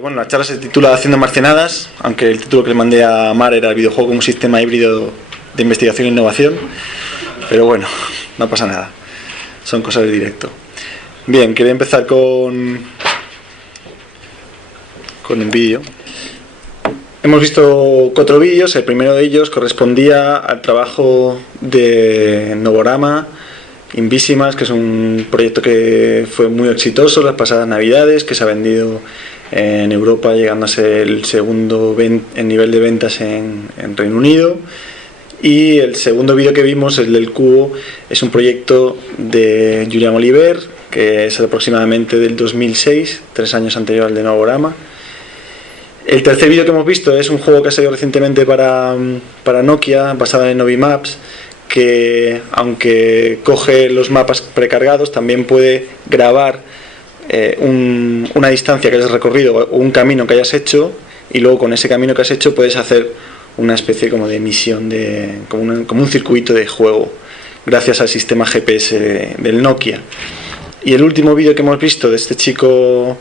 Bueno, la charla se titula Haciendo Marcianadas, aunque el título que le mandé a Mar era el videojuego como un sistema híbrido de investigación e innovación, pero bueno, no pasa nada, son cosas de directo. Bien, quería empezar con un vídeo. Hemos visto 4 vídeos, el primero de ellos correspondía al trabajo de Novorama, Invisimals, que es un proyecto que fue muy exitoso las pasadas navidades, que se ha vendido en Europa llegando a ser el segundo en nivel de ventas en Reino Unido. Y el segundo vídeo que vimos, el del cubo, es un proyecto de Julián Oliver, que es aproximadamente del 2006, 3 años anterior al de Novorama. El tercer vídeo que hemos visto es un juego que ha salido recientemente para Nokia, basado en Novi Maps, que aunque coge los mapas precargados, también puede grabar una distancia que hayas recorrido o un camino que hayas hecho, y luego con ese camino que has hecho puedes hacer una especie como de misión, como un circuito de juego, gracias al sistema GPS del Nokia. Y el último vídeo que hemos visto de este chico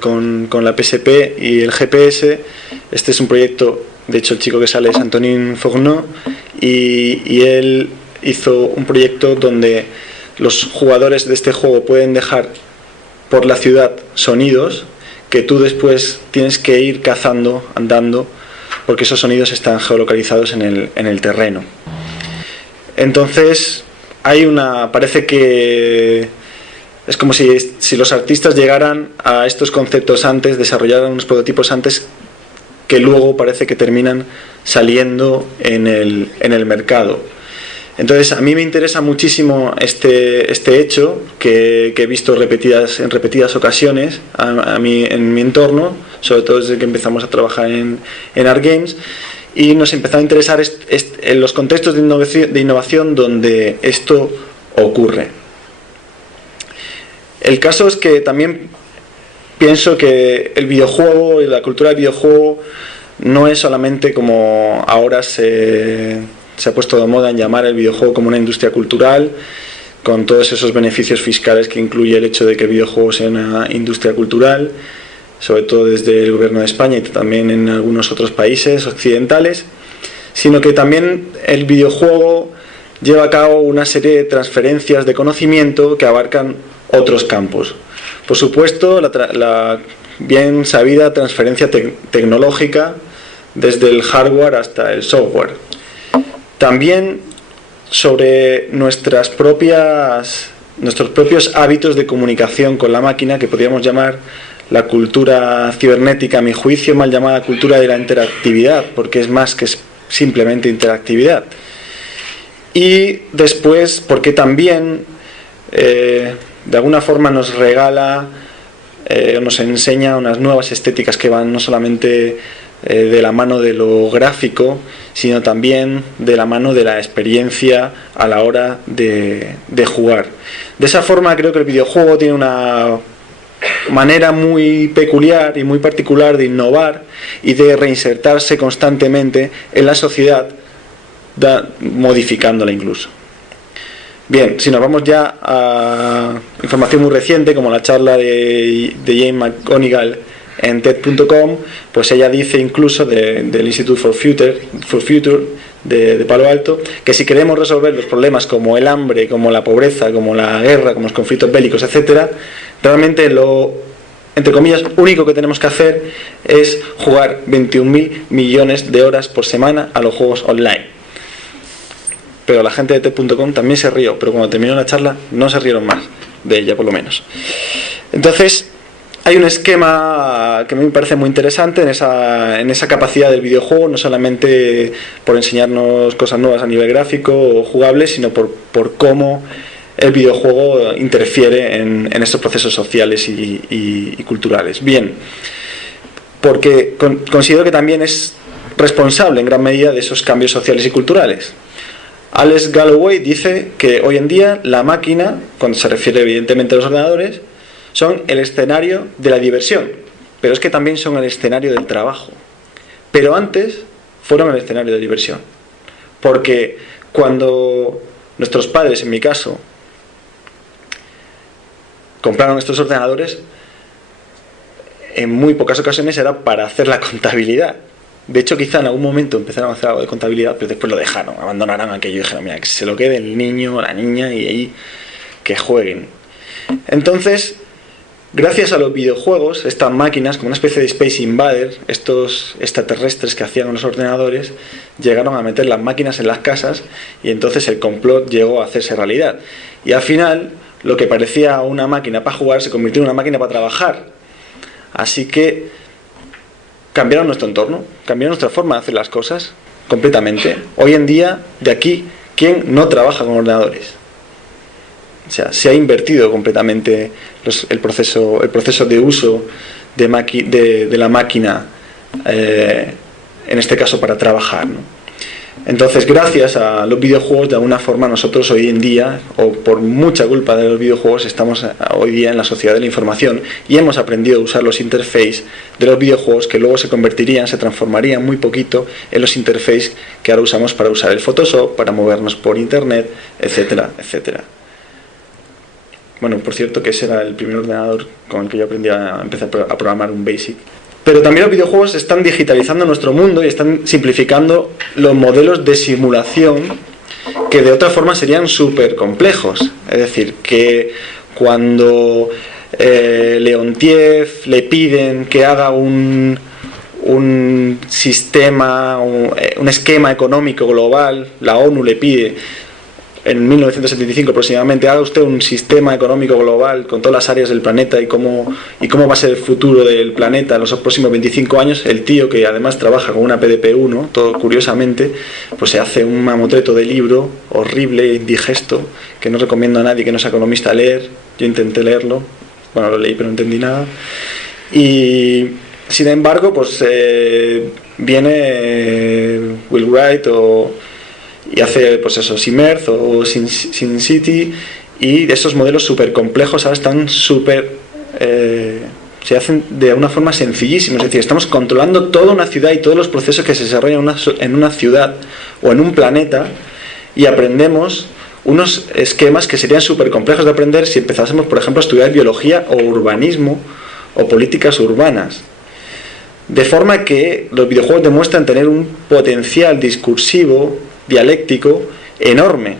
con la PSP y el GPS, este es un proyecto, de hecho el chico que sale es Antonin Fourneau, y él hizo un proyecto donde los jugadores de este juego pueden dejar por la ciudad sonidos que tú después tienes que ir cazando, andando, porque esos sonidos están geolocalizados en el terreno. Entonces parece que es como si los artistas llegaran a estos conceptos antes, desarrollaran unos prototipos antes, que luego parece que terminan saliendo en el mercado. Entonces a mí me interesa muchísimo este hecho que he visto en repetidas ocasiones en mi entorno, sobre todo desde que empezamos a trabajar en Art Games, y nos empezó a interesar en los contextos de innovación donde esto ocurre. El caso es que también pienso que el videojuego y la cultura del videojuego no es solamente, como ahora se ha puesto de moda en llamar el videojuego, como una industria cultural, con todos esos beneficios fiscales que incluye el hecho de que el videojuego sea una industria cultural, sobre todo desde el gobierno de España y también en algunos otros países occidentales, sino que también el videojuego lleva a cabo una serie de transferencias de conocimiento que abarcan otros campos. Por supuesto, la bien sabida transferencia tecnológica desde el hardware hasta el software. También sobre nuestros propios hábitos de comunicación con la máquina, que podríamos llamar la cultura cibernética, a mi juicio mal llamada cultura de la interactividad, porque es más que simplemente interactividad. Y después, porque también de alguna forma nos regala, nos enseña unas nuevas estéticas que van no solamente de la mano de lo gráfico, sino también de la mano de la experiencia a la hora de jugar. De esa forma creo que el videojuego tiene una manera muy peculiar y muy particular de innovar y de reinsertarse constantemente en la sociedad, modificándola incluso. Bien, si nos vamos ya a información muy reciente, como la charla de Jane McGonigal en TED.com, pues ella dice incluso del Institute for Future de Palo Alto, que si queremos resolver los problemas como el hambre, como la pobreza, como la guerra, como los conflictos bélicos, etcétera, realmente lo, entre comillas, único que tenemos que hacer es jugar 21.000 millones de horas por semana a los juegos online. Pero la gente de TED.com también se rió, pero cuando terminó la charla no se rieron más de ella, por lo menos. Entonces hay un esquema que a mí me parece muy interesante en esa capacidad del videojuego, no solamente por enseñarnos cosas nuevas a nivel gráfico o jugable, sino por cómo el videojuego interfiere en estos procesos sociales y culturales. Bien, porque considero que también es responsable en gran medida de esos cambios sociales y culturales. Alex Galloway dice que hoy en día la máquina, cuando se refiere evidentemente a los ordenadores, son el escenario de la diversión, pero es que también son el escenario del trabajo. Pero antes fueron el escenario de diversión, porque cuando nuestros padres, en mi caso, compraron estos ordenadores, en muy pocas ocasiones era para hacer la contabilidad. De hecho, quizá en algún momento empezaron a hacer algo de contabilidad, pero después lo dejaron, abandonaron aquello y dijeron, mira, que se lo quede el niño o la niña y ahí que jueguen. Entonces, gracias a los videojuegos, estas máquinas, como una especie de Space Invader, estos extraterrestres que hacían los ordenadores, llegaron a meter las máquinas en las casas y entonces el complot llegó a hacerse realidad. Y al final, lo que parecía una máquina para jugar se convirtió en una máquina para trabajar. Así que cambiaron nuestro entorno, cambiaron nuestra forma de hacer las cosas completamente. Hoy en día, de aquí, ¿quién no trabaja con ordenadores? O sea, se ha invertido completamente el proceso de uso de la máquina, en este caso para trabajar, ¿no? Entonces, gracias a los videojuegos, de alguna forma nosotros hoy en día, o por mucha culpa de los videojuegos, estamos hoy día en la sociedad de la información y hemos aprendido a usar los interfaces de los videojuegos que luego se transformarían muy poquito en los interfaces que ahora usamos para usar el Photoshop, para movernos por internet, etcétera, etcétera. Bueno, por cierto, que ese era el primer ordenador con el que yo aprendí a empezar a programar un BASIC. Pero también los videojuegos están digitalizando nuestro mundo y están simplificando los modelos de simulación que de otra forma serían súper complejos. Es decir, que cuando Leontiev le piden que haga un sistema, un esquema económico global, la ONU le pide en 1975 aproximadamente, haga usted un sistema económico global con todas las áreas del planeta y cómo va a ser el futuro del planeta en los próximos 25 años, el tío, que además trabaja con una PDP-1, todo curiosamente, pues se hace un mamotreto de libro horrible, indigesto, que no recomiendo a nadie que no sea economista leer. Yo intenté leerlo, bueno, lo leí pero no entendí nada. Y sin embargo, pues viene Will Wright y hace, pues eso, SimEarth o SimCity, y de esos modelos súper complejos ahora están se hacen de una forma sencillísima. Es decir, estamos controlando toda una ciudad y todos los procesos que se desarrollan en una ciudad o en un planeta, y aprendemos unos esquemas que serían súper complejos de aprender si empezásemos, por ejemplo, a estudiar biología o urbanismo o políticas urbanas. De forma que los videojuegos demuestran tener un potencial discursivo, dialéctico enorme.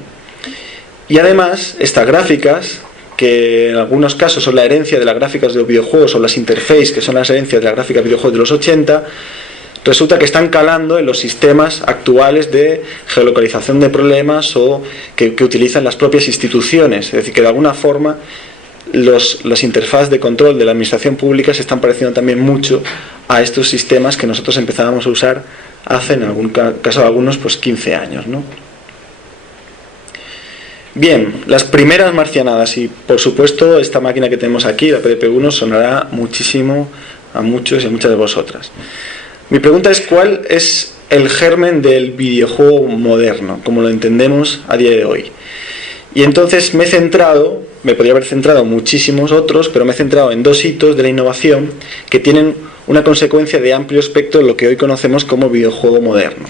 Y además, estas gráficas, que en algunos casos son la herencia de las gráficas de los videojuegos, o las interfaces, que son las herencias de las gráficas de videojuegos de los 80, resulta que están calando en los sistemas actuales de geolocalización de problemas o que utilizan las propias instituciones. Es decir, que de alguna forma las interfaces de control de la administración pública se están pareciendo también mucho a estos sistemas que nosotros empezábamos a usar hace, en algún caso de algunos, pues 15 años, ¿no? Bien, las primeras marcianadas, y por supuesto esta máquina que tenemos aquí, la PDP-1, sonará muchísimo a muchos y a muchas de vosotras. Mi pregunta es: ¿cuál es el germen del videojuego moderno, como lo entendemos a día de hoy? Y entonces me podría haber centrado en muchísimos otros, pero me he centrado en dos hitos de la innovación que tienen una consecuencia de amplio espectro en lo que hoy conocemos como videojuego moderno,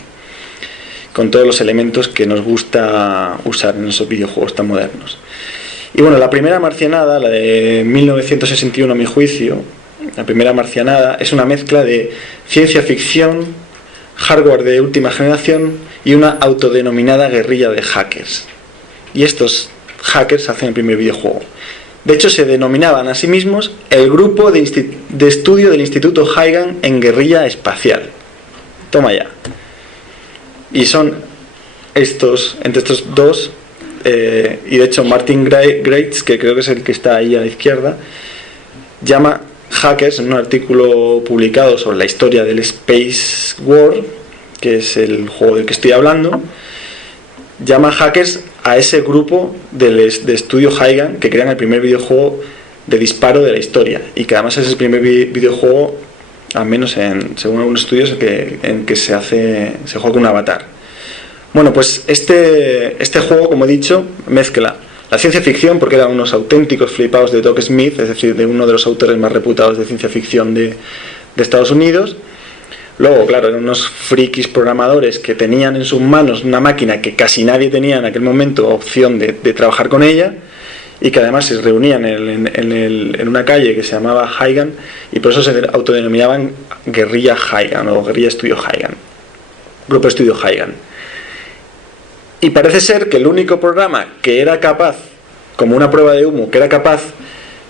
con todos los elementos que nos gusta usar en esos videojuegos tan modernos. Y bueno, la primera marcianada, la de 1961 a mi juicio, la primera marcianada es una mezcla de ciencia ficción, hardware de última generación y una autodenominada guerrilla de hackers. Y estos hackers hacen el primer videojuego. De hecho, se denominaban a sí mismos el grupo de estudio del Instituto Huygens en guerrilla espacial. Toma ya. Y son entre estos dos, y de hecho Martin Graetz, que creo que es el que está ahí a la izquierda, llama hackers, en un artículo publicado sobre la historia del Space War, que es el juego del que estoy hablando, llama hackers a ese grupo de estudio Huygens que crean el primer videojuego de disparo de la historia, y que además es el primer videojuego, al menos según algunos estudios, en que se juega con un avatar. Bueno, pues este juego, como he dicho, mezcla la ciencia ficción, porque eran unos auténticos flipados de Doug Smith, es decir, de uno de los autores más reputados de ciencia ficción de Estados Unidos. Luego, claro, eran unos frikis programadores que tenían en sus manos una máquina que casi nadie tenía en aquel momento opción de trabajar con ella. y que además se reunían en una calle que se llamaba Heigan, y por eso se autodenominaban Guerrilla Heigan o Guerrilla Estudio Heigan, Grupo Estudio Heigan. Y parece ser que el único programa que era capaz, como una prueba de humo, que era capaz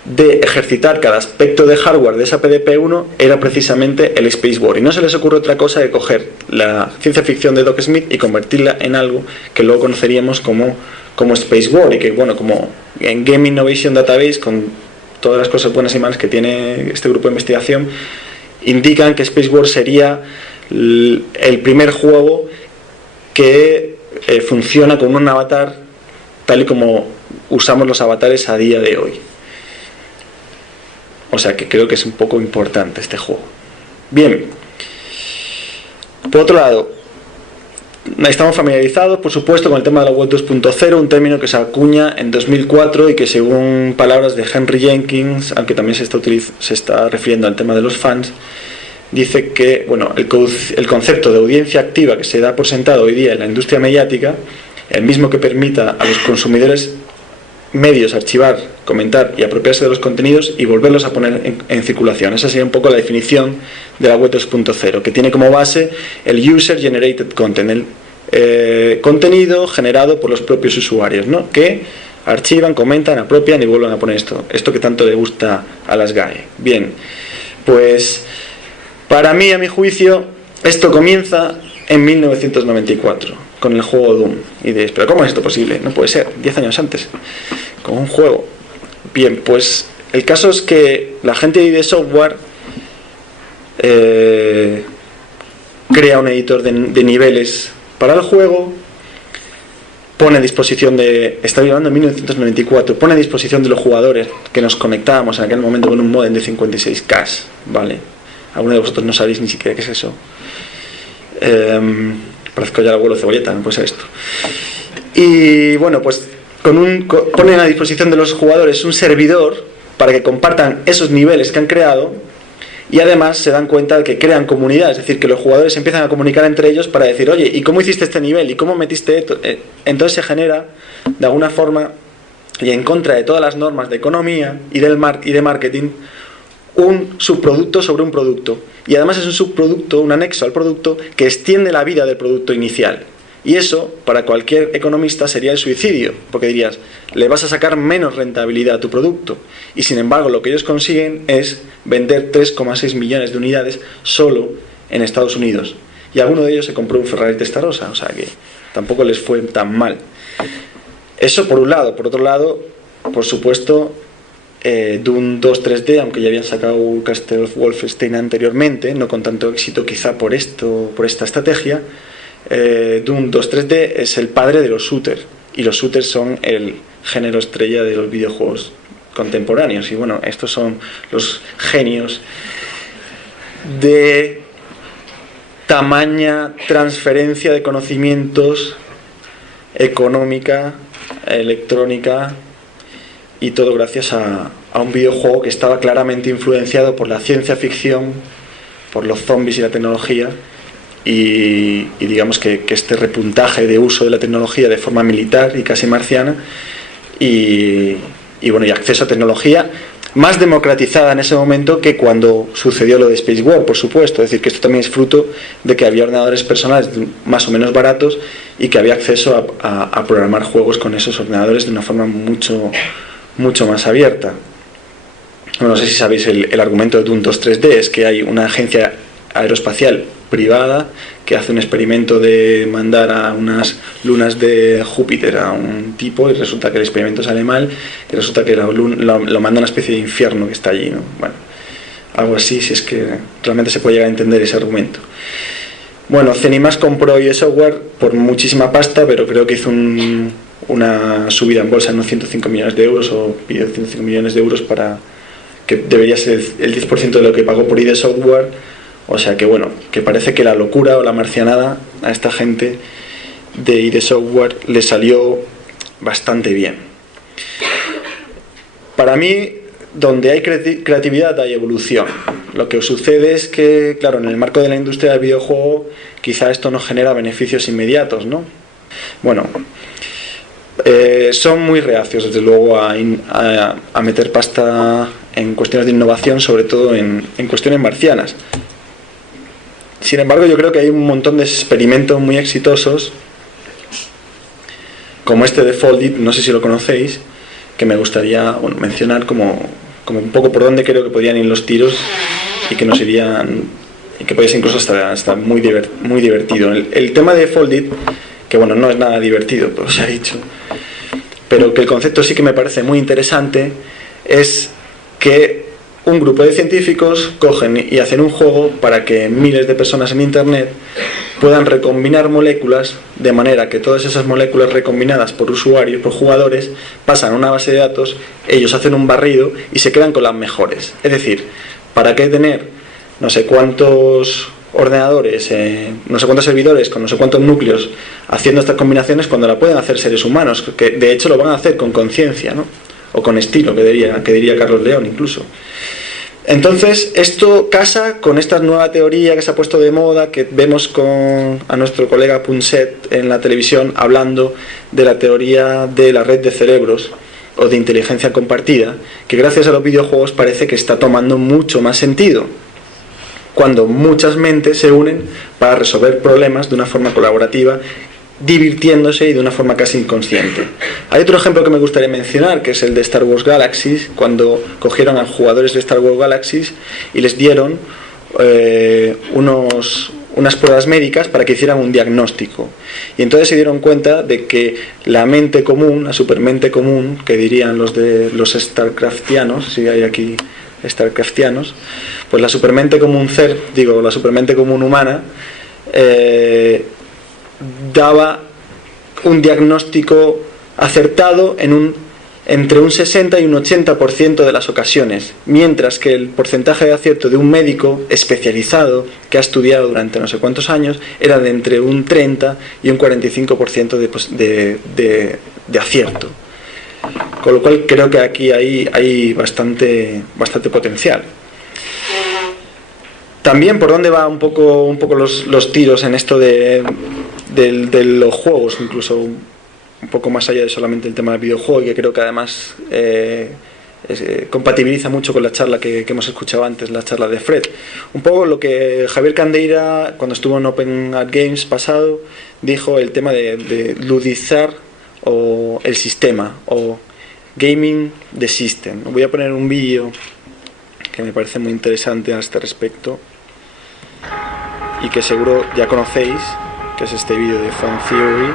de ejercitar cada aspecto de hardware de esa PDP-1 era precisamente el Space War, y no se les ocurre otra cosa que coger la ciencia ficción de Doc Smith y convertirla en algo que luego conoceríamos como Space War, y que, bueno, como en Game Innovation Database, con todas las cosas buenas y malas que tiene este grupo de investigación, indican que Space War sería el primer juego que funciona con un avatar tal y como usamos los avatares a día de hoy. O sea que creo que es un poco importante este juego. Bien, por otro lado, estamos familiarizados, por supuesto, con el tema de la web 2.0, un término que se acuña en 2004 y que, según palabras de Henry Jenkins, aunque también se está refiriendo al tema de los fans, dice que, bueno, el concepto de audiencia activa que se da por sentado hoy día en la industria mediática, el mismo que permita a los consumidores medios archivar, comentar y apropiarse de los contenidos y volverlos a poner en circulación. Esa sería un poco la definición de la web 2.0, que tiene como base el User Generated Content, el contenido generado por los propios usuarios, ¿no?, que archivan, comentan, apropian y vuelven a poner esto que tanto le gusta a las GAE. Bien, pues para mí, a mi juicio, esto comienza en 1994 con el juego Doom. Y diréis, ¿pero cómo es esto posible? No puede ser, 10 años antes, con un juego. Bien, pues el caso es que la gente de ID Software crea un editor de niveles para el juego, pone a disposición estoy hablando de 1994, pone a disposición de los jugadores que nos conectábamos en aquel momento con un modem de 56K, ¿vale? Algunos de vosotros no sabéis ni siquiera qué es eso. Parezco ya el abuelo Cebolleta, no puede ser esto. Y bueno, pues ponen a disposición de los jugadores un servidor para que compartan esos niveles que han creado, y además se dan cuenta de que crean comunidad, es decir, que los jugadores empiezan a comunicar entre ellos para decir, oye, ¿y cómo hiciste este nivel? ¿Y cómo metiste esto? Entonces se genera, de alguna forma, y en contra de todas las normas de economía y de marketing, un subproducto sobre un producto. Y además es un subproducto, un anexo al producto, que extiende la vida del producto inicial. Y eso, para cualquier economista, sería el suicidio, porque dirías, le vas a sacar menos rentabilidad a tu producto. Y sin embargo, lo que ellos consiguen es vender 3,6 millones de unidades solo en Estados Unidos. Y alguno de ellos se compró un Ferrari Testarossa, o sea que tampoco les fue tan mal. Eso por un lado. Por otro lado, por supuesto, Doom 2 3D, aunque ya habían sacado Castle of Wolfenstein anteriormente, no con tanto éxito quizá por esta estrategia, Doom 2 3D es el padre de los shooters, y los shooters son el género estrella de los videojuegos contemporáneos, y bueno, estos son los genios de tamaña transferencia de conocimientos económica, electrónica, y todo gracias a un videojuego que estaba claramente influenciado por la ciencia ficción, por los zombies y la tecnología, y digamos que este repuntaje de uso de la tecnología de forma militar y casi marciana, y bueno, y acceso a tecnología más democratizada en ese momento que cuando sucedió lo de Space War, por supuesto. Es decir, que esto también es fruto de que había ordenadores personales más o menos baratos y que había acceso a programar juegos con esos ordenadores de una forma mucho más abierta. Bueno, no sé si sabéis el argumento de Doom 2 3D, es que hay una agencia aeroespacial privada que hace un experimento de mandar a unas lunas de Júpiter a un tipo, y resulta que el experimento sale mal, y resulta que lo manda a una especie de infierno que está allí, ¿no? Bueno, algo así, si es que realmente se puede llegar a entender ese argumento. Bueno, Zenimax compró ID Software por muchísima pasta, pero creo que hizo una subida en bolsa en unos 105 millones de euros, o pidió 105 millones de euros, para que debería ser el 10% de lo que pagó por ID Software. O sea que bueno, que parece que la locura o la marcianada a esta gente de ID Software le salió bastante bien. Para mí, donde hay creatividad hay evolución. Lo que sucede es que, claro, en el marco de la industria del videojuego, quizá esto no genera beneficios inmediatos, ¿no? Bueno, son muy reacios, desde luego, a meter pasta en cuestiones de innovación, sobre todo en cuestiones marcianas. Sin embargo, yo creo que hay un montón de experimentos muy exitosos, como este de Foldit, no sé si lo conocéis, que me gustaría mencionar como un poco por dónde creo que podrían ir los tiros y que nos irían, y que podría ser incluso hasta muy divertido. El tema de Foldit, que bueno, no es nada divertido, pues se ha dicho, pero que el concepto sí que me parece muy interesante, es que un grupo de científicos cogen y hacen un juego para que miles de personas en internet puedan recombinar moléculas, de manera que todas esas moléculas recombinadas por usuarios, por jugadores, pasan a una base de datos, ellos hacen un barrido y se quedan con las mejores. Es decir, ¿para qué tener no sé cuántos ordenadores, no sé cuántos servidores con no sé cuántos núcleos haciendo estas combinaciones cuando la pueden hacer seres humanos, que de hecho lo van a hacer con conciencia, ¿no? O con estilo, que diría Carlos León incluso? Entonces, esto casa con esta nueva teoría que se ha puesto de moda, que vemos a nuestro colega Punset en la televisión hablando de la teoría de la red de cerebros o de inteligencia compartida, que gracias a los videojuegos parece que está tomando mucho más sentido, cuando muchas mentes se unen para resolver problemas de una forma colaborativa, divirtiéndose y de una forma casi inconsciente. Hay otro ejemplo que me gustaría mencionar, que es el de Star Wars Galaxies, cuando cogieron a jugadores de Star Wars Galaxies y les dieron unas pruebas médicas para que hicieran un diagnóstico, y entonces se dieron cuenta de que la mente común, la supermente común, que dirían los Starcraftianos, si hay aquí Starcraftianos, pues la supermente común la supermente común humana, daba un diagnóstico acertado entre un 60 y un 80% de las ocasiones, mientras que el porcentaje de acierto de un médico especializado que ha estudiado durante no sé cuántos años era de entre un 30 y un 45% de acierto. Con lo cual creo que aquí hay bastante potencial. También por dónde va un poco los tiros en esto de los juegos, incluso un poco más allá de solamente el tema del videojuego, y que creo que además compatibiliza mucho con la charla que hemos escuchado antes, la charla de Fred. Un poco lo que Javier Candeira, cuando estuvo en Open Art Games pasado, dijo, el tema de ludizar o el sistema, o gaming the system. Voy a poner un vídeo que me parece muy interesante a este respecto y que seguro ya conocéis, que es este vídeo de Fan Theory.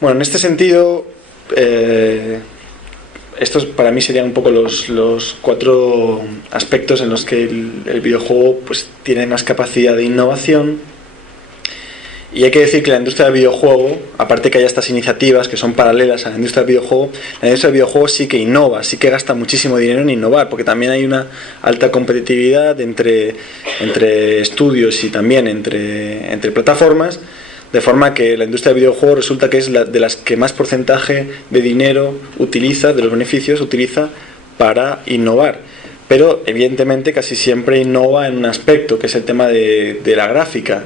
Bueno, en este sentido, estos para mí serían un poco los 4 aspectos en los que el videojuego pues tiene más capacidad de innovación Y hay que decir que la industria del videojuego, aparte que haya estas iniciativas que son paralelas a la industria del videojuego, la industria del videojuego sí que innova, sí que gasta muchísimo dinero en innovar, porque también hay una alta competitividad entre estudios y también entre plataformas, de forma que la industria del videojuego resulta que es de las que más porcentaje de dinero utiliza, de los beneficios utiliza para innovar. Pero evidentemente casi siempre innova en un aspecto, que es el tema de la gráfica.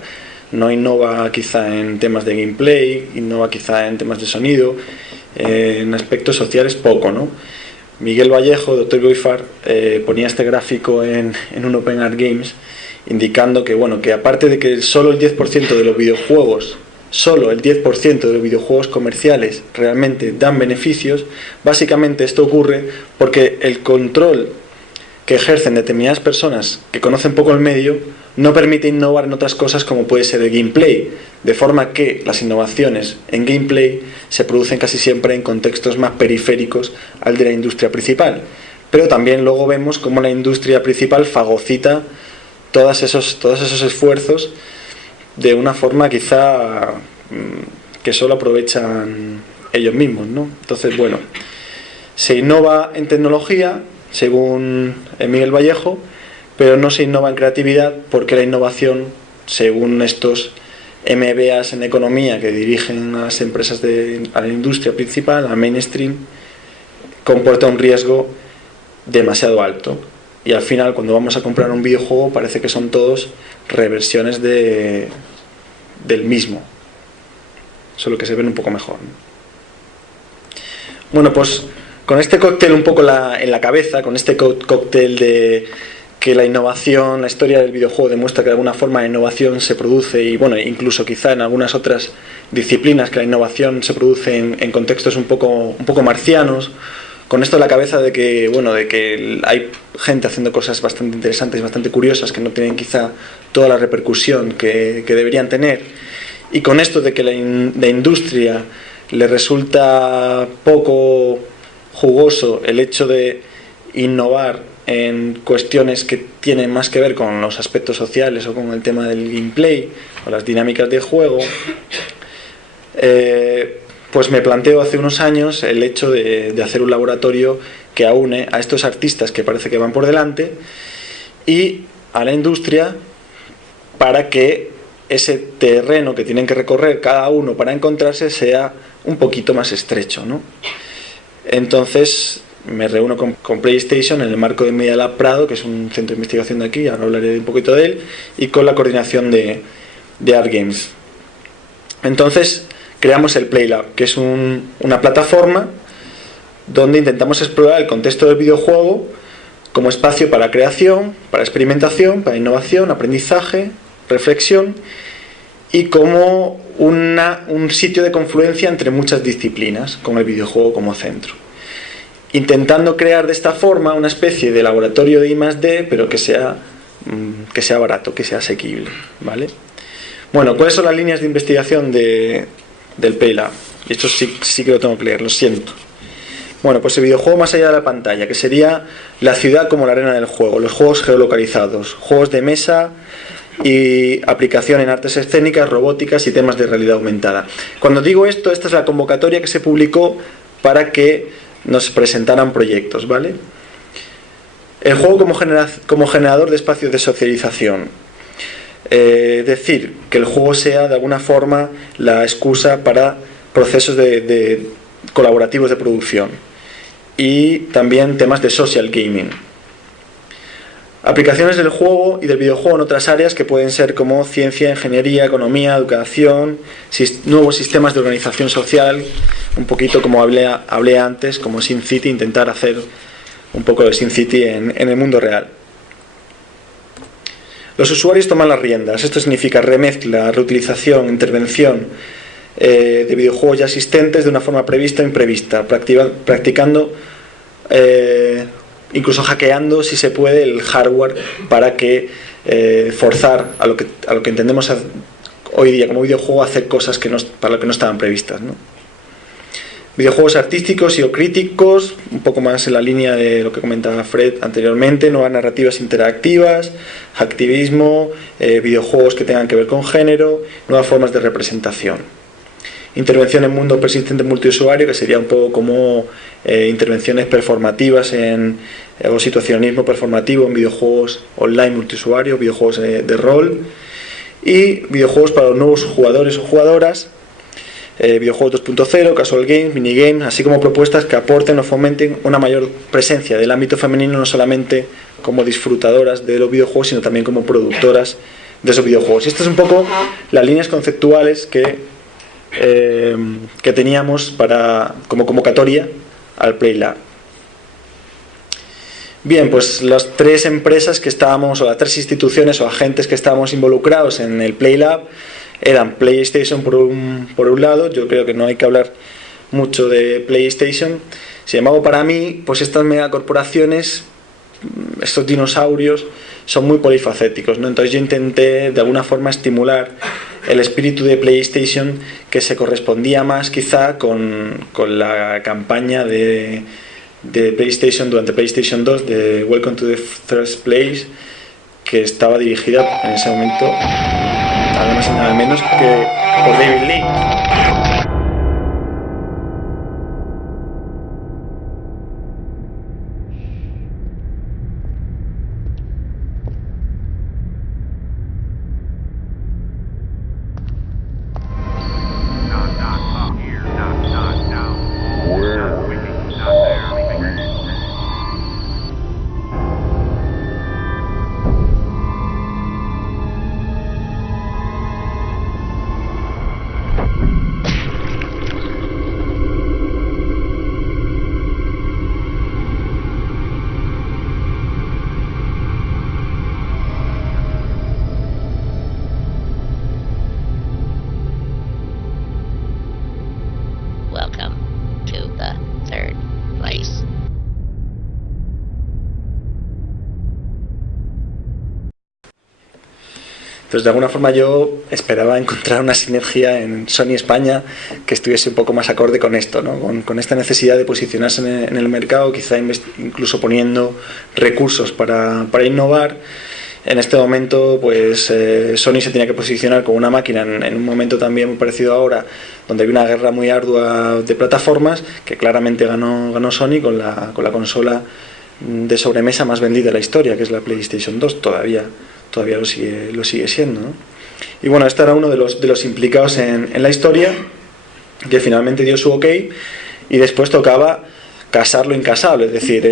No innova quizá en temas de gameplay, innova quizá en temas de sonido, en aspectos sociales poco, ¿no? Miguel Vallejo, Dr. Goifar, ponía este gráfico en un Open Art Games, indicando que, bueno, que aparte de que solo el 10% de los videojuegos, solo el 10% de los videojuegos comerciales realmente dan beneficios, básicamente esto ocurre porque el control que ejercen determinadas personas que conocen poco el medio no permite innovar en otras cosas como puede ser el gameplay, de forma que las innovaciones en gameplay se producen casi siempre en contextos más periféricos al de la industria principal. Pero también luego vemos cómo la industria principal fagocita todos esos esfuerzos de una forma quizá que solo aprovechan ellos mismos, ¿no? Entonces, bueno, se innova en tecnología, según Miguel Vallejo, pero no se innova en creatividad, porque la innovación, según estos MBAs en economía que dirigen a las empresas a la industria principal, a mainstream, comporta un riesgo demasiado alto. Y al final, cuando vamos a comprar un videojuego, parece que son todos reversiones del mismo, solo que se ven un poco mejor, ¿no? Bueno, pues con este cóctel un poco en la cabeza, con este cóctel de que la innovación, la historia del videojuego demuestra que de alguna forma la innovación se produce, y bueno, incluso quizá en algunas otras disciplinas que la innovación se produce en contextos un poco marcianos, con esto en la cabeza de que, bueno, de que hay gente haciendo cosas bastante interesantes y bastante curiosas que no tienen quizá toda la repercusión que deberían tener, y con esto de que la industria le resulta poco jugoso el hecho de innovar en cuestiones que tienen más que ver con los aspectos sociales o con el tema del gameplay o las dinámicas de juego, pues me planteo hace unos años el hecho de hacer un laboratorio que aúne a estos artistas que parece que van por delante y a la industria, para que ese terreno que tienen que recorrer cada uno para encontrarse sea un poquito más estrecho, ¿no? Entonces me reúno con PlayStation en el marco de Media Lab Prado, que es un centro de investigación de aquí, ahora hablaré un poquito de él, y con la coordinación de Art Games. Entonces creamos el PlayLab, que es una plataforma donde intentamos explorar el contexto del videojuego como espacio para creación, para experimentación, para innovación, aprendizaje, reflexión, y como un sitio de confluencia entre muchas disciplinas, con el videojuego como centro, intentando crear de esta forma una especie de laboratorio de I+D, pero que sea barato, que sea asequible, ¿vale? Bueno, ¿cuáles son las líneas de investigación del PlayLab? Y esto sí que lo tengo que leer, lo siento. Bueno, pues el videojuego más allá de la pantalla, que sería la ciudad como la arena del juego, los juegos geolocalizados, juegos de mesa y aplicación en artes escénicas, robóticas y temas de realidad aumentada. Cuando digo esto, esta es la convocatoria que se publicó para que nos presentaran proyectos, ¿vale? El juego como generador de espacios de socialización. Decir que el juego sea de alguna forma la excusa para procesos de colaborativos de producción, y también temas de social gaming. Aplicaciones del juego y del videojuego en otras áreas que pueden ser como ciencia, ingeniería, economía, educación, nuevos sistemas de organización social, un poquito como hablé antes, como SimCity, intentar hacer un poco de SimCity en el mundo real. Los usuarios toman las riendas. Esto significa remezcla, reutilización, intervención de videojuegos ya existentes de una forma prevista o imprevista, practicando, incluso hackeando, si se puede, el hardware para que forzar a lo que entendemos hoy día como videojuego a hacer cosas para lo que no estaban previstas, ¿no? Videojuegos artísticos y o críticos, un poco más en la línea de lo que comentaba Fred anteriormente, nuevas narrativas interactivas, hacktivismo, videojuegos que tengan que ver con género, nuevas formas de representación. Intervención en mundo persistente multiusuario, que sería un poco como intervenciones performativas o situacionismo performativo en videojuegos online multiusuario, videojuegos de rol, y videojuegos para los nuevos jugadores o jugadoras, videojuegos 2.0, casual games, minigames, así como propuestas que aporten o fomenten una mayor presencia del ámbito femenino, no solamente como disfrutadoras de los videojuegos, sino también como productoras de esos videojuegos. Y estas son un poco las líneas conceptuales que teníamos como convocatoria al PlayLab. Bien, pues las tres empresas que estábamos, o las tres instituciones o agentes que estábamos involucrados en el PlayLab eran PlayStation por un lado. Yo creo que no hay que hablar mucho de PlayStation. Sin embargo, para mí, pues estas megacorporaciones, estos dinosaurios, son muy polifacéticos, ¿no? Entonces yo intenté de alguna forma estimular el espíritu de PlayStation, que se correspondía más quizá con la campaña de PlayStation durante PlayStation 2 de Welcome to the First Place, que estaba dirigida en ese momento nada más y nada menos que por David Lee. Entonces, de alguna forma yo esperaba encontrar una sinergia en Sony España que estuviese un poco más acorde con esto, ¿no? Con esta necesidad de posicionarse en el mercado, quizá incluso poniendo recursos para innovar. En este momento, pues Sony se tenía que posicionar como una máquina en un momento también muy parecido ahora, donde había una guerra muy ardua de plataformas, que claramente ganó Sony con la consola de sobremesa más vendida de la historia, que es la PlayStation 2. Todavía lo sigue siendo, ¿no? Y bueno, este era uno de los implicados en la historia, que finalmente dio su ok, y después tocaba casar lo incasable, es decir,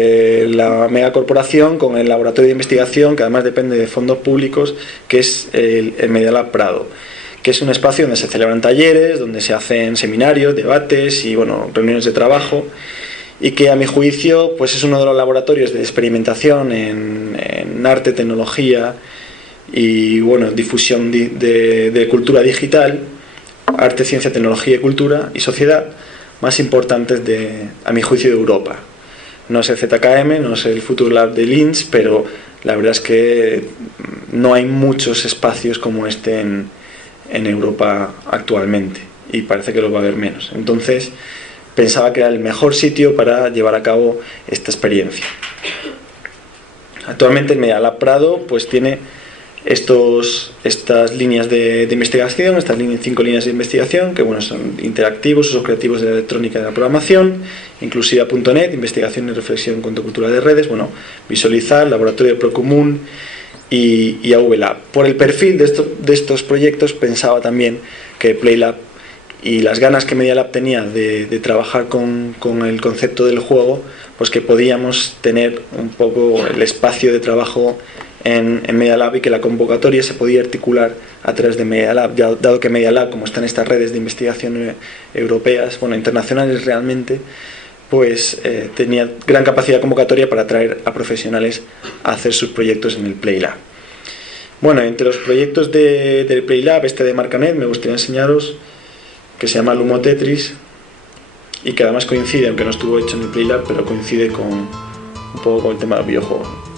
la megacorporación con el laboratorio de investigación, que además depende de fondos públicos, que es el Media Lab Prado, que es un espacio donde se celebran talleres, donde se hacen seminarios, debates y bueno, reuniones de trabajo, y que a mi juicio pues es uno de los laboratorios de experimentación en arte, tecnología y bueno, difusión de cultura digital, arte, ciencia, tecnología y cultura y sociedad más importantes a mi juicio de Europa. No es el ZKM, no es el Future Lab de Linz, pero la verdad es que no hay muchos espacios como este en Europa actualmente, y parece que lo va a haber menos. Entonces pensaba que era el mejor sitio para llevar a cabo esta experiencia. Actualmente el Media Lab Prado pues tiene estas líneas de investigación, estas 5 líneas de investigación, que bueno, son interactivos, usos creativos de la electrónica y de la programación, inclusiva.net, investigación y reflexión con cultura de redes, bueno, visualizar, laboratorio de Procomún y AV Lab. Por el perfil de estos proyectos pensaba también que PlayLab y las ganas que Media Lab tenía de trabajar con el concepto del juego, pues que podíamos tener un poco el espacio de trabajo en Media Lab, y que la convocatoria se podía articular a través de Media Lab, dado que Media Lab, como están estas redes de investigación europeas, bueno, internacionales realmente, pues tenía gran capacidad convocatoria para atraer a profesionales a hacer sus proyectos en el PlayLab. Bueno, entre los proyectos del PlayLab, de Marcanet, me gustaría enseñaros, que se llama Lumo Tetris, y que además coincide, aunque no estuvo hecho en el PlayLab, pero coincide un poco con el tema del videojuego.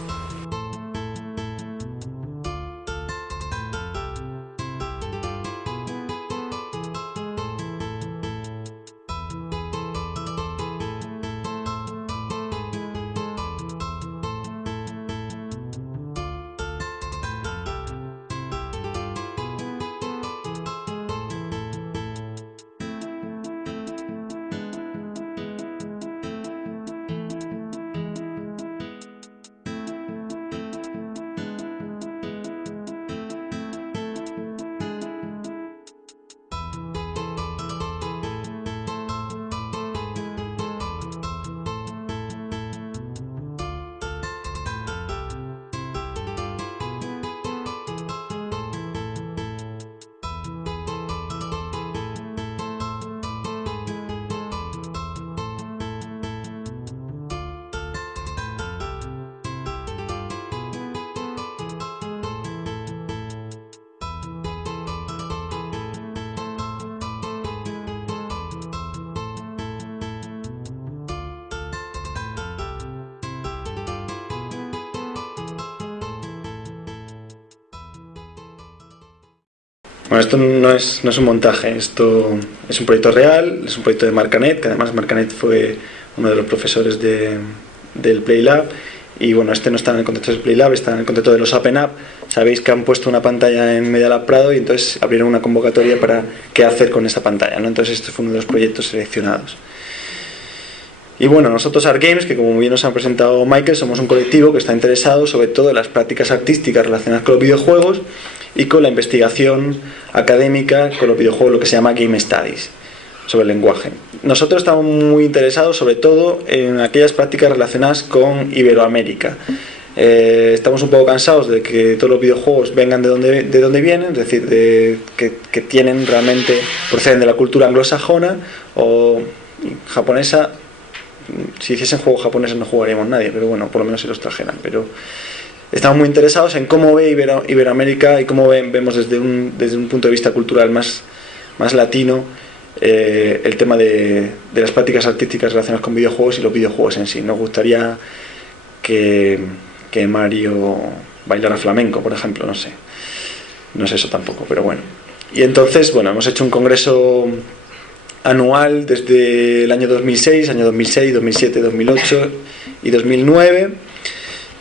Bueno, esto no es un montaje, esto es un proyecto real, es un proyecto de Marc Canet, que además Marc Canet fue uno de los profesores del PlayLab. Y bueno, este no está en el contexto del PlayLab, está en el contexto de los Open Up. Sabéis que han puesto una pantalla en Media Lab Prado y entonces abrieron una convocatoria para qué hacer con esta pantalla, ¿no? Entonces este fue uno de los proyectos seleccionados. Y bueno, nosotros Art Games, que como bien nos ha presentado Michael, somos un colectivo que está interesado sobre todo en las prácticas artísticas relacionadas con los videojuegos y con la investigación académica con los videojuegos, lo que se llama Game Studies, sobre el lenguaje. Nosotros estamos muy interesados sobre todo en aquellas prácticas relacionadas con Iberoamérica. Estamos un poco cansados de que todos los videojuegos vengan de donde vienen, es decir, que tienen realmente, proceden de la cultura anglosajona o japonesa. Si hiciesen juegos japoneses no jugaríamos nadie, pero bueno, por lo menos si los trajeran. Pero estamos muy interesados en cómo ve Iberoamérica y cómo vemos desde un punto de vista cultural más latino el tema de las prácticas artísticas relacionadas con videojuegos y los videojuegos en sí. Nos gustaría que Mario bailara flamenco, por ejemplo, no sé eso tampoco, pero bueno. Y entonces, bueno, hemos hecho un congreso anual desde el año 2006, 2007, 2008 y 2009.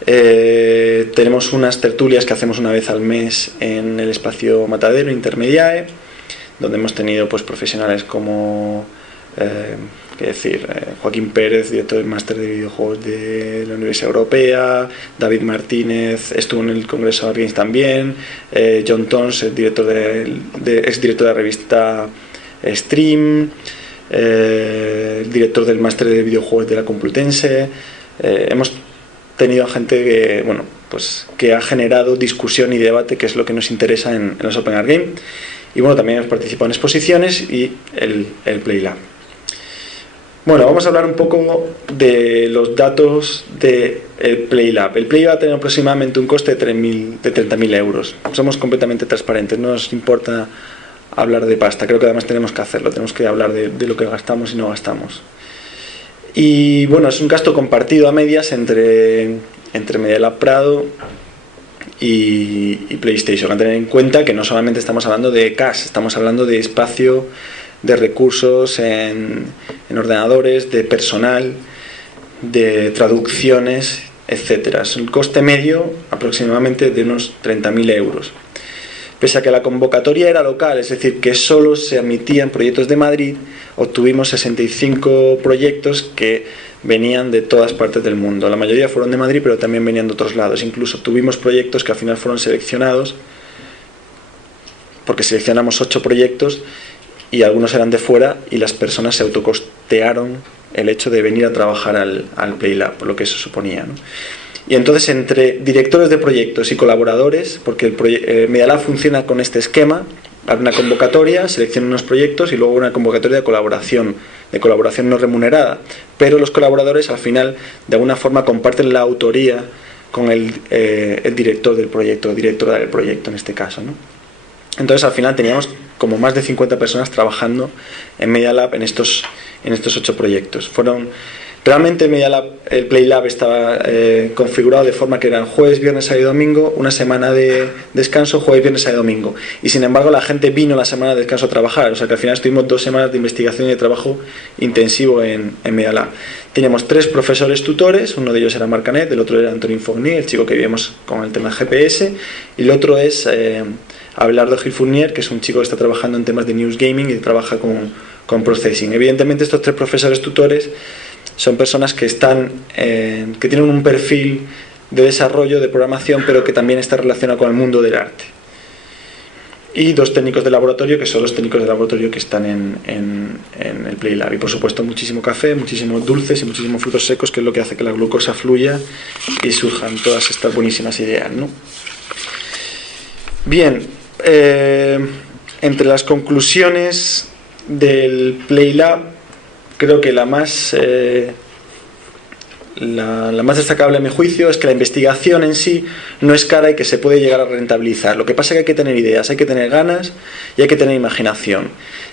Tenemos unas tertulias que hacemos una vez al mes en el espacio Matadero Intermediae, donde hemos tenido pues profesionales como Joaquín Pérez, director del máster de videojuegos de la Universidad Europea, David Martínez estuvo en el Congreso de Art Games también, John Tons, exdirector de la revista Stream, el director del máster de videojuegos de la Complutense. Hemos tenido a gente que ha generado discusión y debate, que es lo que nos interesa en los Open Art Game. Y bueno, también hemos participado en exposiciones y el PlayLab. Bueno, vamos a hablar un poco de los datos del PlayLab. El PlayLab tiene aproximadamente un coste de 30.000 euros. Somos completamente transparentes, no nos importa hablar de pasta, creo que además tenemos que hacerlo, tenemos que hablar de lo que gastamos y no gastamos. Y bueno, es un gasto compartido a medias entre Media Lab Prado y PlayStation. Hay que tener en cuenta que no solamente estamos hablando de cash, estamos hablando de espacio, de recursos en ordenadores, de personal, de traducciones, etcétera. Es un coste medio aproximadamente de unos 30.000 euros. Pese a que la convocatoria era local, es decir, que solo se admitían proyectos de Madrid, obtuvimos 65 proyectos que venían de todas partes del mundo. La mayoría fueron de Madrid, pero también venían de otros lados. Incluso tuvimos proyectos que al final fueron seleccionados, porque seleccionamos 8 proyectos y algunos eran de fuera, y las personas se autocostearon el hecho de venir a trabajar al PlayLab, por lo que eso suponía, ¿no? Y entonces entre directores de proyectos y colaboradores, porque Media Lab funciona con este esquema: hay una convocatoria, seleccionan unos proyectos y luego una convocatoria de colaboración no remunerada, pero los colaboradores al final de alguna forma comparten la autoría con el director del proyecto, directora del proyecto en este caso, ¿no? Entonces al final teníamos como más de 50 personas trabajando en Media Lab en estos 8 proyectos. Realmente el PlayLab estaba configurado de forma que eran jueves, viernes, sábado y domingo, una semana de descanso, jueves, viernes, sábado y domingo. Y sin embargo la gente vino la semana de descanso a trabajar, o sea que al final estuvimos 2 semanas de investigación y de trabajo intensivo en Media Lab. Teníamos 3 profesores tutores, uno de ellos era Marc Canet, el otro era Antonín Fournier, el chico que vimos con el tema GPS, y el otro es Abelardo Gil Fournier, que es un chico que está trabajando en temas de News Gaming y trabaja con Processing. Evidentemente estos 3 profesores tutores son personas que tienen un perfil de desarrollo, de programación, pero que también está relacionado con el mundo del arte. Y 2 técnicos de laboratorio, que son los técnicos de laboratorio que están en el PlayLab. Y por supuesto muchísimo café, muchísimos dulces y muchísimos frutos secos, que es lo que hace que la glucosa fluya y surjan todas estas buenísimas ideas, ¿no? Bien, entre las conclusiones del PlayLab, creo que la más destacable a mi juicio es que la investigación en sí no es cara y que se puede llegar a rentabilizar. Lo que pasa es que hay que tener ideas, hay que tener ganas y hay que tener imaginación.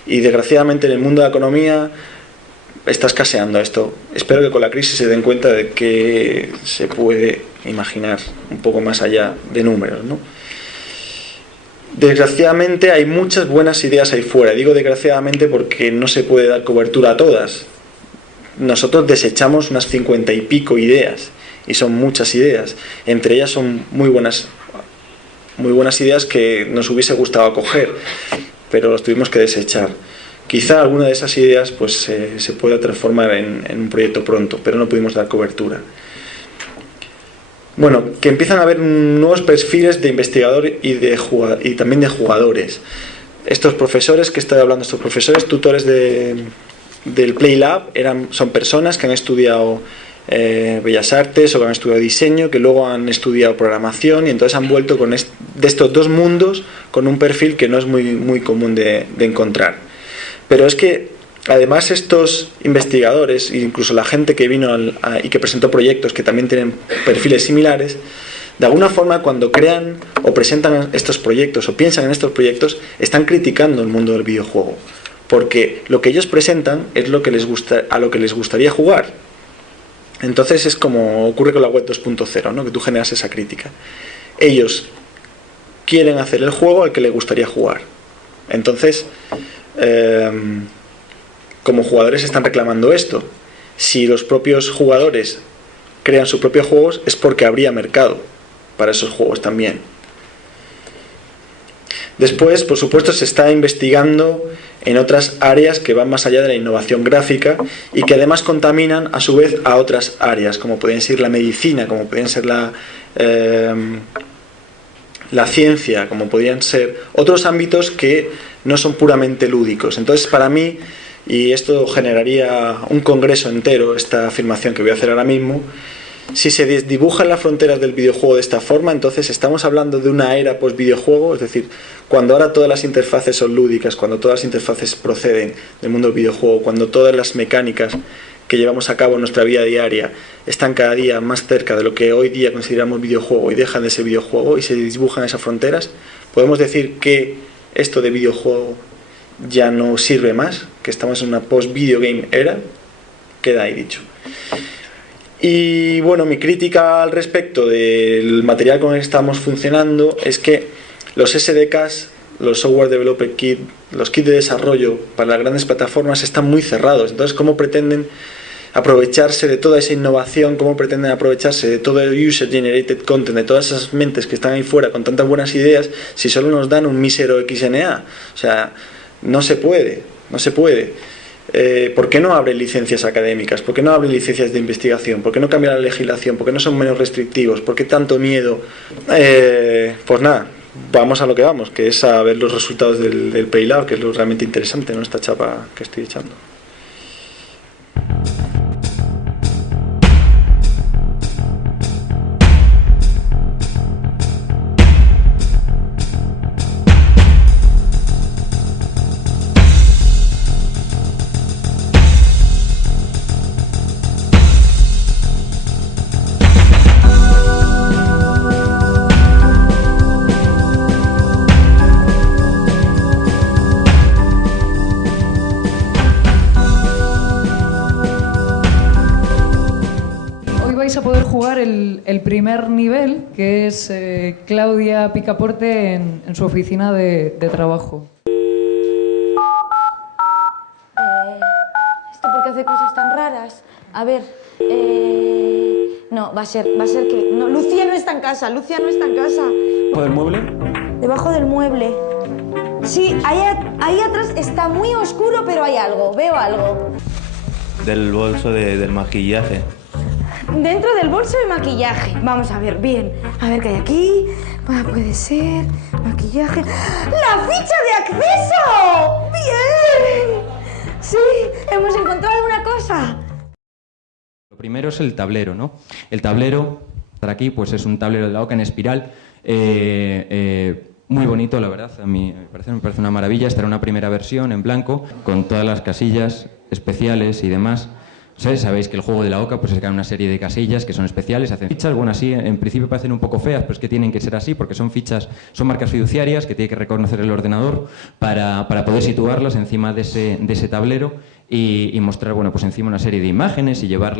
Y desgraciadamente en el mundo de la economía está escaseando esto. Espero que con la crisis se den cuenta de que se puede imaginar un poco más allá de números, ¿no? Desgraciadamente hay muchas buenas ideas ahí fuera. Digo desgraciadamente porque no se puede dar cobertura a todas. Nosotros desechamos unas 50 y pico ideas, y son muchas ideas. Entre ellas son muy buenas ideas que nos hubiese gustado acoger, pero los tuvimos que desechar. Quizá alguna de esas ideas pues se pueda transformar en un proyecto pronto, pero no pudimos dar cobertura. Bueno, que empiezan a haber nuevos perfiles de investigador y también de jugadores. Estos profesores que estoy hablando, estos profesores tutores del Play Lab, son personas que han estudiado Bellas Artes o que han estudiado diseño, que luego han estudiado programación, y entonces han vuelto de estos dos mundos con un perfil que no es muy común de encontrar. Pero es que además estos investigadores, e incluso la gente que vino y que presentó proyectos que también tienen perfiles similares, de alguna forma cuando crean o presentan estos proyectos o piensan en estos proyectos, están criticando el mundo del videojuego, porque lo que ellos presentan es a lo que les gustaría jugar. Entonces es como ocurre con la web 2.0, ¿no? Que tú generas esa crítica. Ellos quieren hacer el juego al que les gustaría jugar. Entonces, como jugadores están reclamando esto. Si los propios jugadores crean sus propios juegos, es porque habría mercado para esos juegos también. Después, por supuesto, se está investigando en otras áreas que van más allá de la innovación gráfica y que además contaminan a su vez a otras áreas, como pueden ser la medicina, como pueden ser la ciencia, como podrían ser otros ámbitos que no son puramente lúdicos. Entonces, para mí, y esto generaría un congreso entero, esta afirmación que voy a hacer ahora mismo, si se dibujan las fronteras del videojuego de esta forma, entonces estamos hablando de una era post-videojuego, es decir, cuando ahora todas las interfaces son lúdicas, cuando todas las interfaces proceden del mundo del videojuego, cuando todas las mecánicas que llevamos a cabo en nuestra vida diaria están cada día más cerca de lo que hoy día consideramos videojuego y dejan de ser videojuego y se dibujan esas fronteras, podemos decir que esto de videojuego ya no sirve más, que estamos en una post-videogame era. Queda ahí dicho. Y bueno, mi crítica al respecto del material con el que estamos funcionando es que los SDKs, los Software Developer Kit, los kits de desarrollo para las grandes plataformas están muy cerrados. Entonces, ¿cómo pretenden aprovecharse de toda esa innovación? ¿Cómo pretenden aprovecharse de todo el User Generated Content, de todas esas mentes que están ahí fuera con tantas buenas ideas, si solo nos dan un mísero XNA? O sea, no se puede. ¿Por qué no abren licencias académicas? ¿Por qué no abren licencias de investigación? ¿Por qué no cambian la legislación? ¿Por qué no son menos restrictivos? ¿Por qué tanto miedo? Pues nada, vamos a lo que vamos, que es a ver los resultados del Play Lab, que es lo realmente interesante, ¿no? Esta chapa que estoy echando. El primer nivel, que es Claudia Picaporte en su oficina de trabajo. ¿Esto por qué hace cosas tan raras? A ver, no, va a ser que... No, Lucía no está en casa, ¿Debajo del mueble? Debajo del mueble. Sí, ahí atrás está muy oscuro, pero hay algo, veo algo. Del bolso del maquillaje. Dentro del bolso de maquillaje. Vamos a ver, bien. A ver qué hay aquí. Puede ser... Maquillaje... ¡La ficha de acceso! ¡Bien! Sí, hemos encontrado alguna cosa. Lo primero es el tablero, ¿no? El tablero, para aquí, pues es un tablero de la OCA en espiral. Muy bonito, la verdad. A mí me parece una maravilla. Esta era una primera versión en blanco, con todas las casillas especiales y demás. Sabéis que el juego de la OCA pues es que hay una serie de casillas que son especiales, hacen fichas, bueno, así en principio parecen un poco feas, pero es que tienen que ser así porque son fichas, son marcas fiduciarias que tiene que reconocer el ordenador para poder situarlas encima de ese tablero y mostrar, bueno, pues encima una serie de imágenes y llevar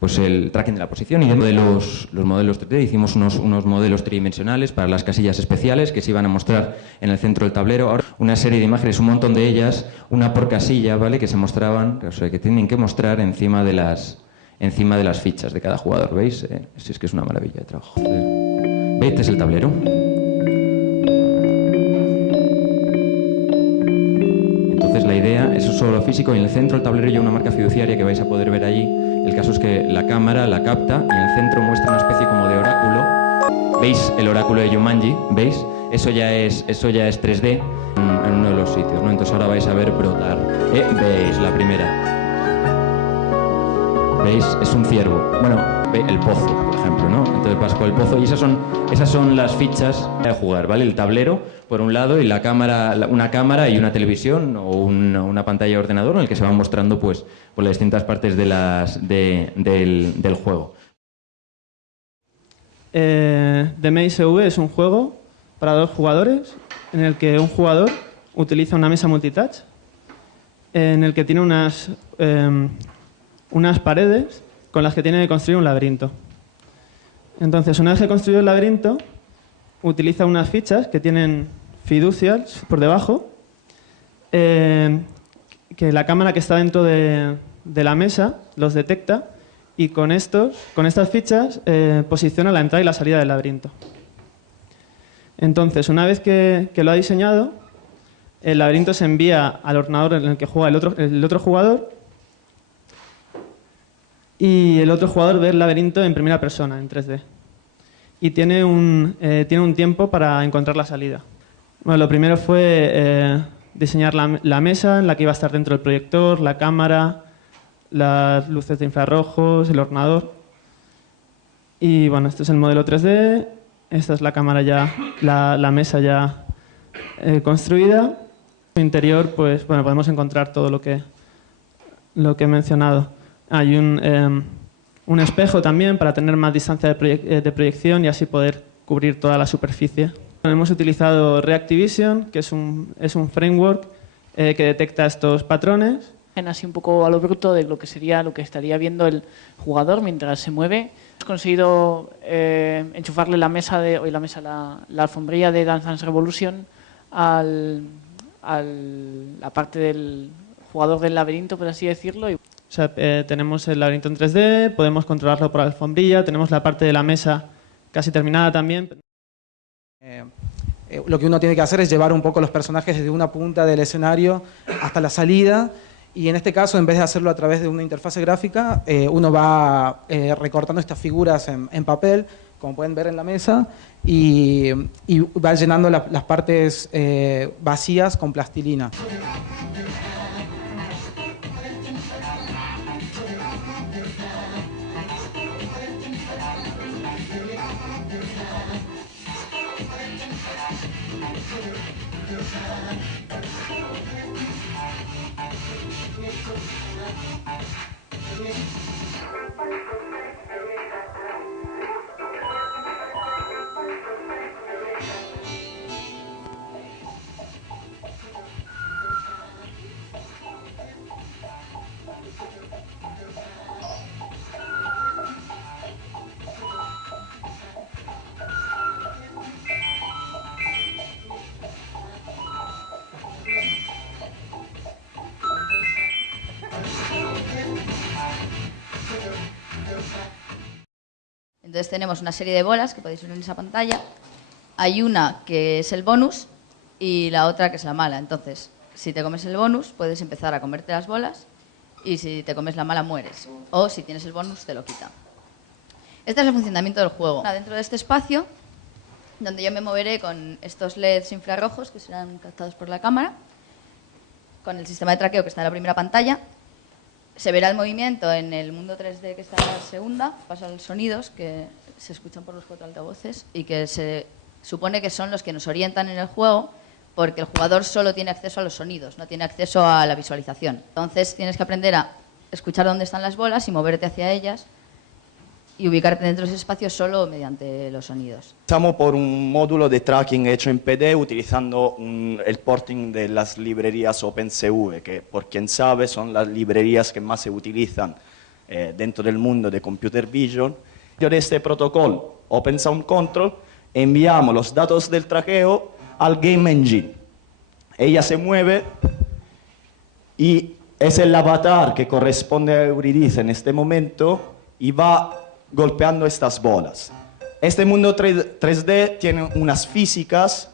pues el tracking de la posición, y dentro de los modelos 3D hicimos unos modelos tridimensionales para las casillas especiales que se iban a mostrar en el centro del tablero. Ahora una serie de imágenes, un montón de ellas, una por casilla, ¿vale?, que se mostraban, o sea, que tienen que mostrar encima de las fichas de cada jugador, ¿veis? Si es que es una maravilla de trabajo. ¿Veis? Este es el tablero. Entonces la idea, eso es solo lo físico, y en el centro del tablero hay una marca fiduciaria que vais a poder ver allí. El caso es que la cámara la capta y en el centro muestra una especie como de oráculo. ¿Veis el oráculo de Jumanji? ¿Veis? Eso ya es 3D en uno de los sitios, ¿no? Entonces ahora vais a ver brotar. ¿Veis la primera? ¿Veis? Es un ciervo. Bueno, el pozo, por ejemplo, ¿no? Entonces vas con el pozo y esas son las fichas de jugar, ¿vale? El tablero, por un lado, y la cámara, una cámara y una televisión o una pantalla de ordenador en el que se van mostrando, pues, por las distintas partes del juego. The Maze EV es un juego para 2 jugadores en el que un jugador utiliza una mesa multitouch en el que tiene unas paredes con las que tiene que construir un laberinto. Entonces, una vez que construye el laberinto, utiliza unas fichas que tienen fiducias por debajo, que la cámara que está dentro de la mesa los detecta, y con estas fichas posiciona la entrada y la salida del laberinto. Entonces, una vez que lo ha diseñado, el laberinto se envía al ordenador en el que juega el otro jugador, y el otro jugador ve el laberinto en primera persona, en 3D. Y tiene un tiempo para encontrar la salida. Bueno, lo primero fue diseñar la mesa en la que iba a estar dentro el proyector, la cámara, las luces de infrarrojos, el ordenador. Y bueno, este es el modelo 3D, esta es la cámara ya, la mesa ya construida. En el interior, pues bueno, podemos encontrar todo lo que he mencionado. Hay un espejo también para tener más distancia de proyección y así poder cubrir toda la superficie. Hemos utilizado Reactivision, que es un framework que detecta estos patrones. Así un poco a lo bruto de lo que estaría viendo el jugador mientras se mueve. Hemos conseguido enchufarle la alfombrilla de Dance Dance Revolution a la parte del jugador del laberinto, por así decirlo. O sea, tenemos el laberinto en 3D, podemos controlarlo por la alfombrilla, tenemos la parte de la mesa casi terminada también. Lo que uno tiene que hacer es llevar un poco los personajes desde una punta del escenario hasta la salida, y en este caso, en vez de hacerlo a través de una interfase gráfica, uno va recortando estas figuras en papel, como pueden ver en la mesa, y va llenando las partes vacías con plastilina. Entonces tenemos una serie de bolas que podéis ver en esa pantalla. Hay una que es el bonus y la otra que es la mala. Entonces, si te comes el bonus, puedes empezar a comerte las bolas, y si te comes la mala, mueres. O si tienes el bonus, te lo quita. Este es el funcionamiento del juego. Dentro de este espacio, donde yo me moveré con estos LEDs infrarrojos que serán captados por la cámara, con el sistema de traqueo que está en la primera pantalla, se verá el movimiento en el mundo 3D que está en la segunda, pasan los sonidos que se escuchan por los 4 altavoces y que se supone que son los que nos orientan en el juego, porque el jugador solo tiene acceso a los sonidos, no tiene acceso a la visualización. Entonces tienes que aprender a escuchar dónde están las bolas y moverte hacia ellas y ubicarte dentro de ese espacio solo mediante los sonidos. Estamos por un módulo de tracking hecho en PD utilizando el porting de las librerías OpenCV, que por quien sabe son las librerías que más se utilizan dentro del mundo de Computer Vision. De este protocolo Open Sound Control enviamos los datos del traqueo al Game Engine. Ella se mueve y es el avatar que corresponde a Eurydice en este momento y va golpeando estas bolas. Este mundo 3D tiene unas físicas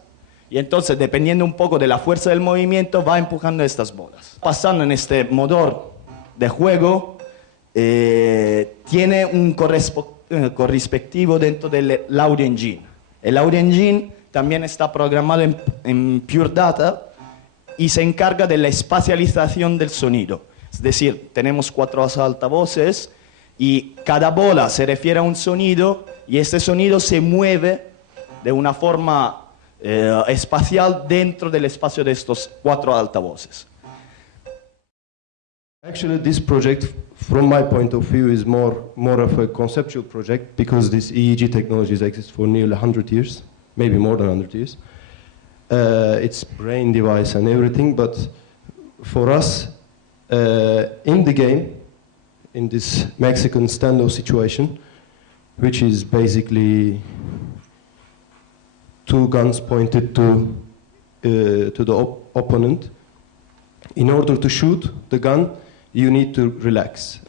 y entonces, dependiendo un poco de la fuerza del movimiento, va empujando estas bolas. Pasando en este motor de juego, tiene un correspectivo dentro del Audio Engine. El Audio Engine también está programado en Pure Data y se encarga de la espacialización del sonido. Es decir, tenemos 4 altavoces y cada bola se refiere a un sonido y este sonido se mueve de una forma espacial dentro del espacio de estos 4 altavoces. Actually, this project, from my point of view, is more of a conceptual project because this EEG technologies exist for nearly 100 years, maybe more than 100 years. It's brain device and everything, but for us, in the game, in this Mexican standoff situation, which is basically 2 guns pointed to the opponent, in order to shoot the gun, you need to relax.